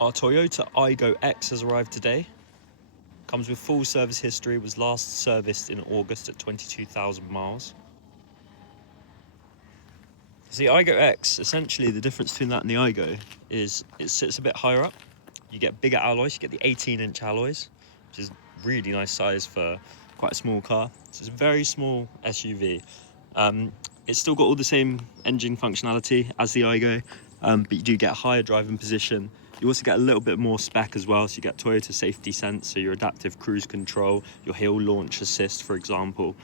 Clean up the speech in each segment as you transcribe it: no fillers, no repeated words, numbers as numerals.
Our Toyota Aygo X has arrived today. Comes with full service history, was last serviced in August at 22,000 miles. So the Aygo X, essentially the difference between that and the Aygo is it sits a bit higher up. You get bigger alloys, you get the 18-inch alloys, which is really nice size for quite a small car. So it's a very small SUV. It's still got all the same engine functionality as the Aygo, but you do get a higher driving position. You also get a little bit more spec as well, so you get Toyota Safety Sense, so your adaptive cruise control, your hill launch assist, for example,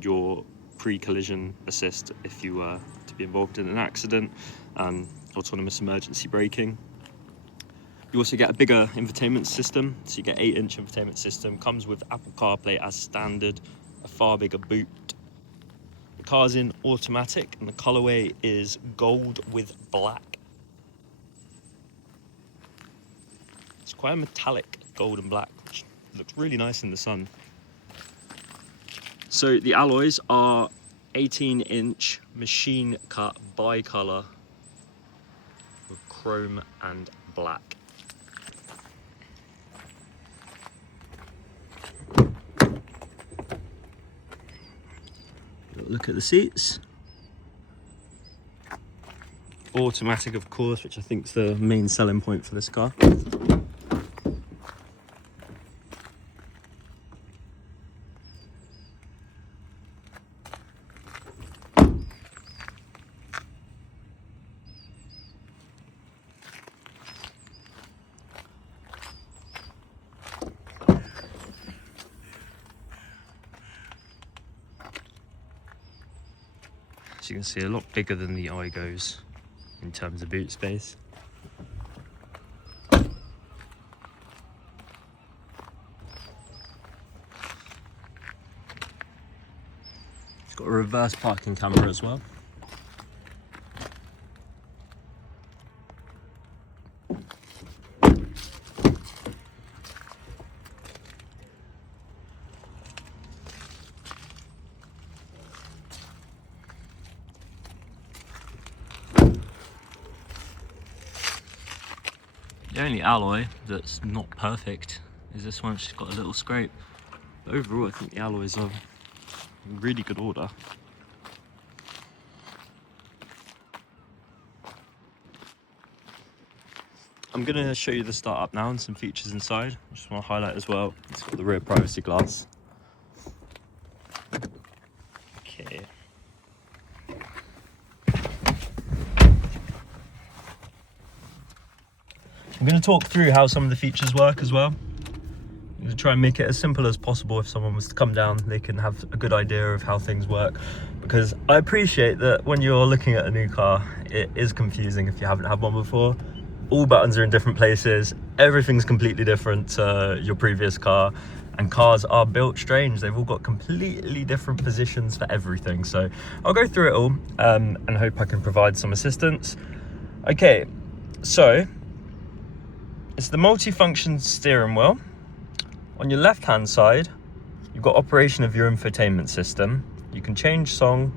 your pre-collision assist if you were to be involved in an accident, autonomous emergency braking. You also get a bigger infotainment system, so you get 8-inch infotainment system, comes with Apple CarPlay as standard, a far bigger boot. The car's in automatic and the colorway is gold with black. It's quite a metallic gold and black, which looks really nice in the sun. So the alloys are 18-inch machine cut bi-color with chrome and black. Look at the seats. Automatic, of course, which I think is the main selling point for this car. So you can see a lot bigger than the Aygos in terms of boot space. It's got a reverse parking camera as well. The only alloy that's not perfect is this one, she's got a little scrape. But overall, I think the alloys are in really good order. I'm going to show you the startup now and some features inside. I just want to highlight as well, it's got the rear privacy glass. Okay. I'm going to talk through how some of the features work as well. I'm going to try and make it as simple as possible. If someone was to come down, they can have a good idea of how things work, because I appreciate that when you're looking at a new car, it is confusing if you haven't had one before. All buttons are in different places, everything's completely different to your previous car, and cars are built strange. They've all got completely different positions for everything. So I'll go through it all and hope I can provide some assistance. Okay, so it's the multi-function steering wheel. On your left hand side, you've got operation of your infotainment system. You can change song,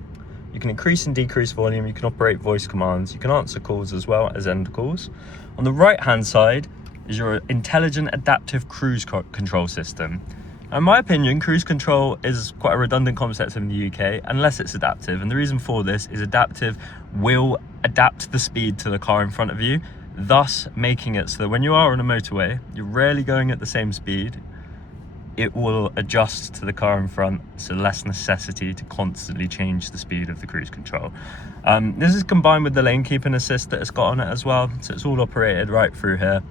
you can increase and decrease volume, you can operate voice commands, you can answer calls as well as end calls. On the right hand side is your intelligent adaptive cruise control system. Now, in my opinion, cruise control is quite a redundant concept in the UK unless it's adaptive, and the reason for this is adaptive will adapt the speed to the car in front of you, thus making it so that when you are on a motorway, you're rarely going at the same speed. It will adjust to the car in front, so less necessity to constantly change the speed of the cruise control. This is combined with the lane keeping assist that it's got on it as well, so it's all operated right through here.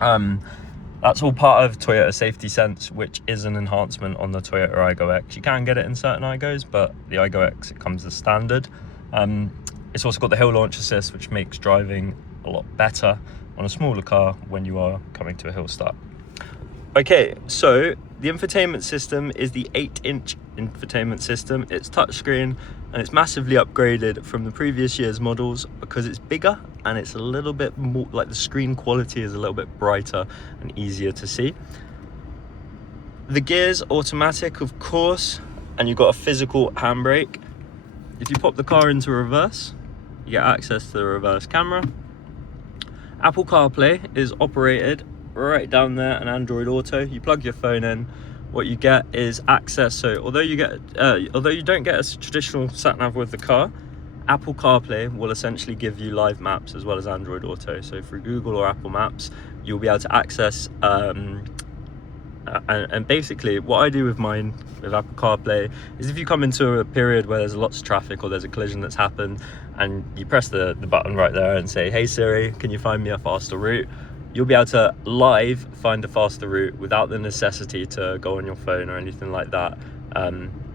That's all part of Toyota Safety Sense, which is an enhancement on the Toyota Aygo X. You can get it in certain Aygos, but the Aygo X, it comes as standard. It's also got the hill launch assist, which makes driving a lot better on a smaller car when you are coming to a hill start. Okay, so the infotainment system is the 8-inch infotainment system. It's touchscreen and it's massively upgraded from the previous year's models because it's bigger and it's a little bit more, like the screen quality is a little bit brighter and easier to see. The gear's automatic, of course, and you've got a physical handbrake. If you pop the car into reverse, you get access to the reverse camera. Apple CarPlay is operated right down there, and Android Auto. You plug your phone in, what you get is access. So although you don't get a traditional sat nav with the car, Apple CarPlay will essentially give you live maps as well as Android Auto. So through Google or Apple Maps, you'll be able to access and basically what I do with mine with Apple CarPlay is if you come into a period where there's lots of traffic or there's a collision that's happened, and you press the button right there and say, hey Siri, can you find me a faster route, you'll be able to live find a faster route without the necessity to go on your phone or anything like that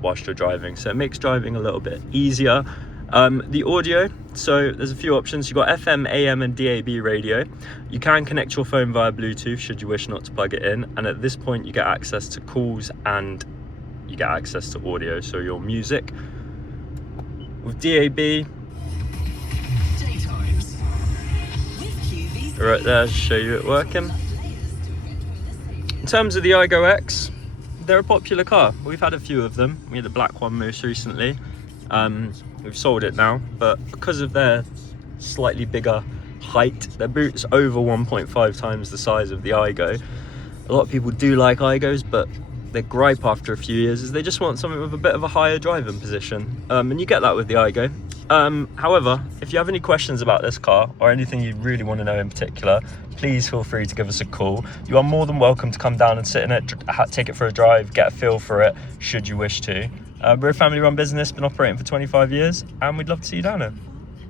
whilst you're driving. So it makes driving a little bit easier. The audio, so there's a few options. You've got FM, AM and DAB radio. You can connect your phone via Bluetooth should you wish not to plug it in, and at this point you get access to calls and you get access to audio, so your music. With DAB, right there to show you it working. In terms of the Aygo X, they're a popular car. We've had a few of them. We had a black one most recently. We've sold it now, but because of their slightly bigger height, their boot's over 1.5 times the size of the Aygo. A lot of people do like Aygos, but their gripe after a few years is they just want something with a bit of a higher driving position, and you get that with the Aygo. However, if you have any questions about this car or anything you really want to know in particular, please feel free to give us a call. You are more than welcome to come down and sit in it, take it for a drive, get a feel for it should you wish to. We're a family run business, been operating for 25 years, and we'd love to see you down here.